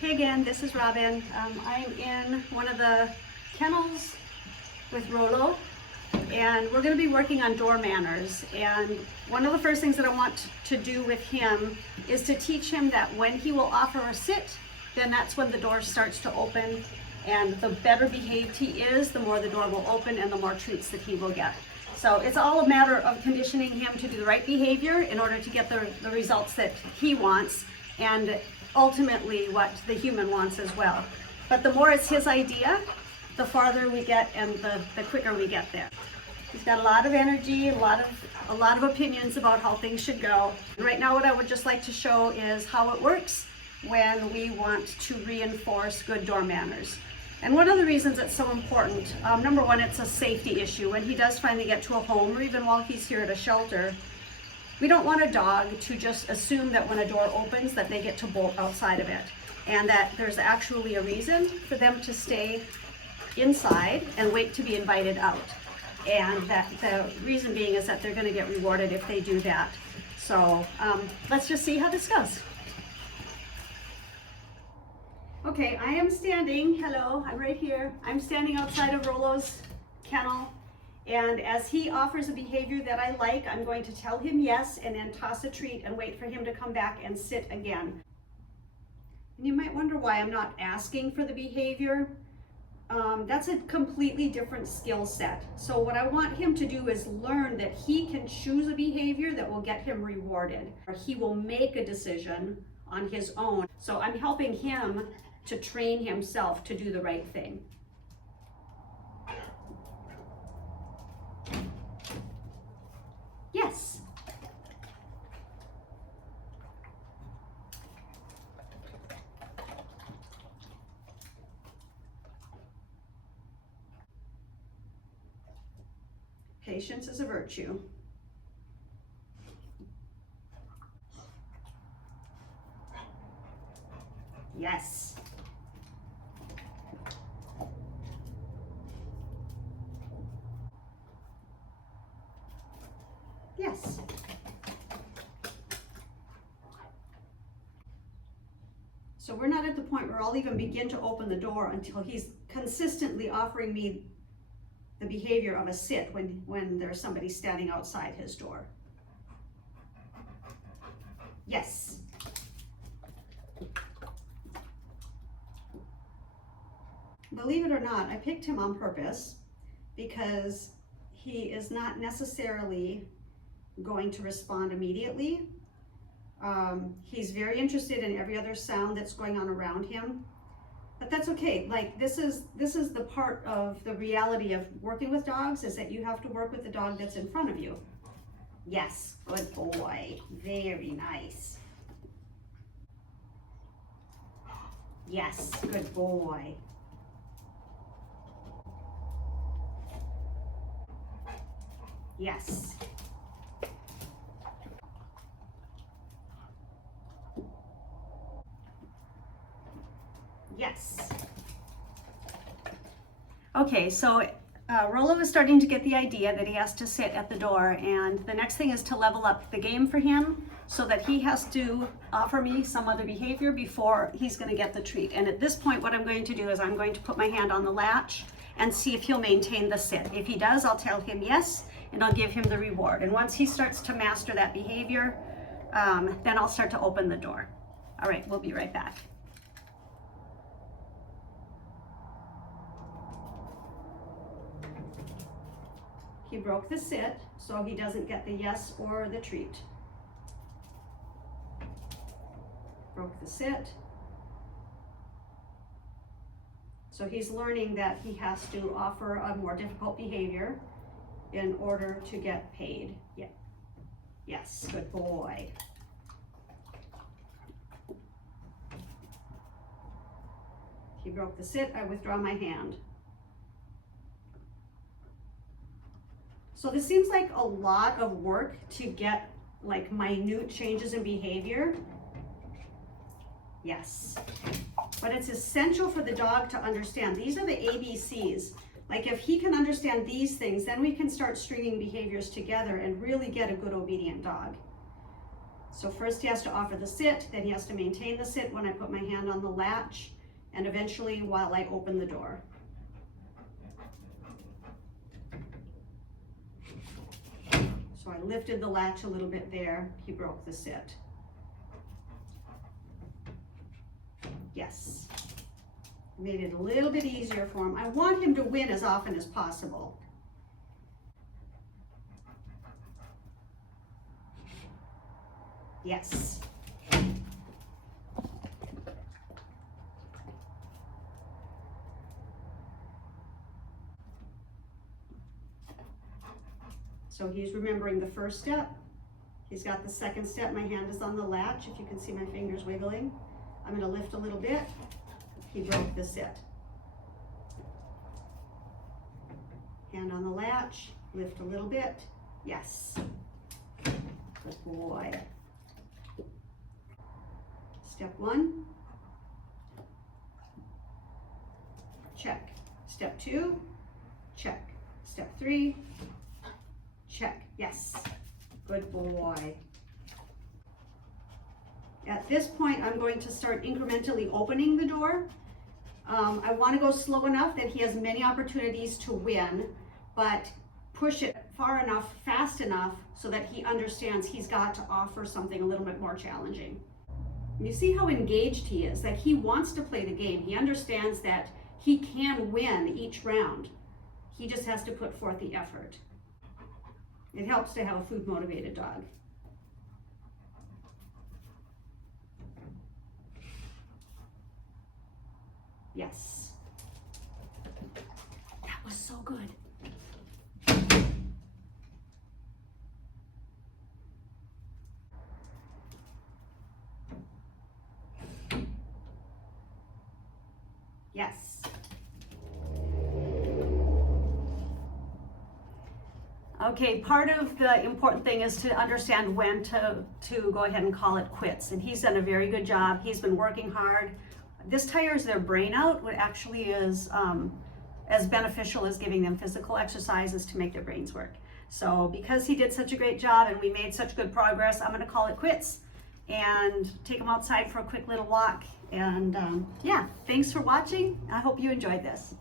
Hey again, this is Robin. I'm in one of the kennels with Rollo, and we're going to be working on door manners. And one of the first things that I want to do with him is to teach him that when he will offer a sit, then that's when the door starts to open. And the better behaved he is, the more the door will open and the more treats that he will get. So it's all a matter of conditioning him to do the right behavior in order to get the results that he wants, and ultimately what the human wants as well. But the more it's his idea, the farther we get and the quicker we get there. He's got a lot of energy, a lot of opinions about how things should go. And right now what I would just like to show is how it works when we want to reinforce good door manners. And one of the reasons it's so important, number one, it's a safety issue. When he does finally get to a home, or even while he's here at a shelter, we don't want a dog to just assume that when a door opens that they get to bolt outside of it, and that there's actually a reason for them to stay inside and wait to be invited out. And that the reason being is that they're going to get rewarded if they do that. So let's just see how this goes. Okay, I am standing, hello, I'm right here. I'm standing outside of Rollo's kennel, and as he offers a behavior that I like, I'm going to tell him yes and then toss a treat and wait for him to come back and sit again. And you might wonder why I'm not asking for the behavior. That's a completely different skill set. So what I want him to do is learn that he can choose a behavior that will get him rewarded, or he will make a decision on his own. So I'm helping him to train himself to do the right thing. Yes. Patience is a virtue. Yes. Yes. So we're not at the point where I'll even begin to open the door until he's consistently offering me the behavior of a sit when there's somebody standing outside his door. Yes. Believe it or not, I picked him on purpose because he is not necessarily going to respond immediately. He's very interested in every other sound that's going on around him, but that's okay. Like this is the part of the reality of working with dogs, is that you have to work with the dog that's in front of you. Yes, good boy, very nice. Yes, good boy. Yes. Yes. Okay, so Rollo is starting to get the idea that he has to sit at the door, and the next thing is to level up the game for him so that he has to offer me some other behavior before he's going to get the treat. And at this point, what I'm going to do is I'm going to put my hand on the latch and see if he'll maintain the sit. If he does, I'll tell him yes, and I'll give him the reward. And once he starts to master that behavior, then I'll start to open the door. All right, we'll be right back. He broke the sit, so he doesn't get the yes or the treat. Broke the sit. So he's learning that he has to offer a more difficult behavior in order to get paid. Yeah. Yes, good boy. He broke the sit, I withdraw my hand. So this seems like a lot of work to get like minute changes in behavior. Yes. But it's essential for the dog to understand. These are the ABCs. Like if he can understand these things, then we can start stringing behaviors together and really get a good obedient dog. So first he has to offer the sit, then he has to maintain the sit when I put my hand on the latch, and eventually while I open the door. So I lifted the latch a little bit there, he broke the sit. Yes. Made it a little bit easier for him. I want him to win as often as possible. Yes. So he's remembering the first step. He's got the second step. My hand is on the latch. If you can see my fingers wiggling. I'm going to lift a little bit. He broke the sit. Hand on the latch. Lift a little bit. Yes. Good boy. Step 1. Check. Step 2. Check. Step 3. Check. Yes. Good boy. At this point, I'm going to start incrementally opening the door. I want to go slow enough that he has many opportunities to win, but push it far enough, fast enough, so that he understands he's got to offer something a little bit more challenging. You see how engaged he is, that he wants to play the game. He understands that he can win each round. He just has to put forth the effort. It helps to have a food-motivated dog. Yes. That was so good. Yes. Okay, part of the important thing is to understand when to go ahead and call it quits. And he's done a very good job. He's been working hard. This tires their brain out, what actually is as beneficial as giving them physical exercises to make their brains work. So because he did such a great job and we made such good progress, I'm gonna call it quits and take him outside for a quick little walk. And yeah, thanks for watching. I hope you enjoyed this.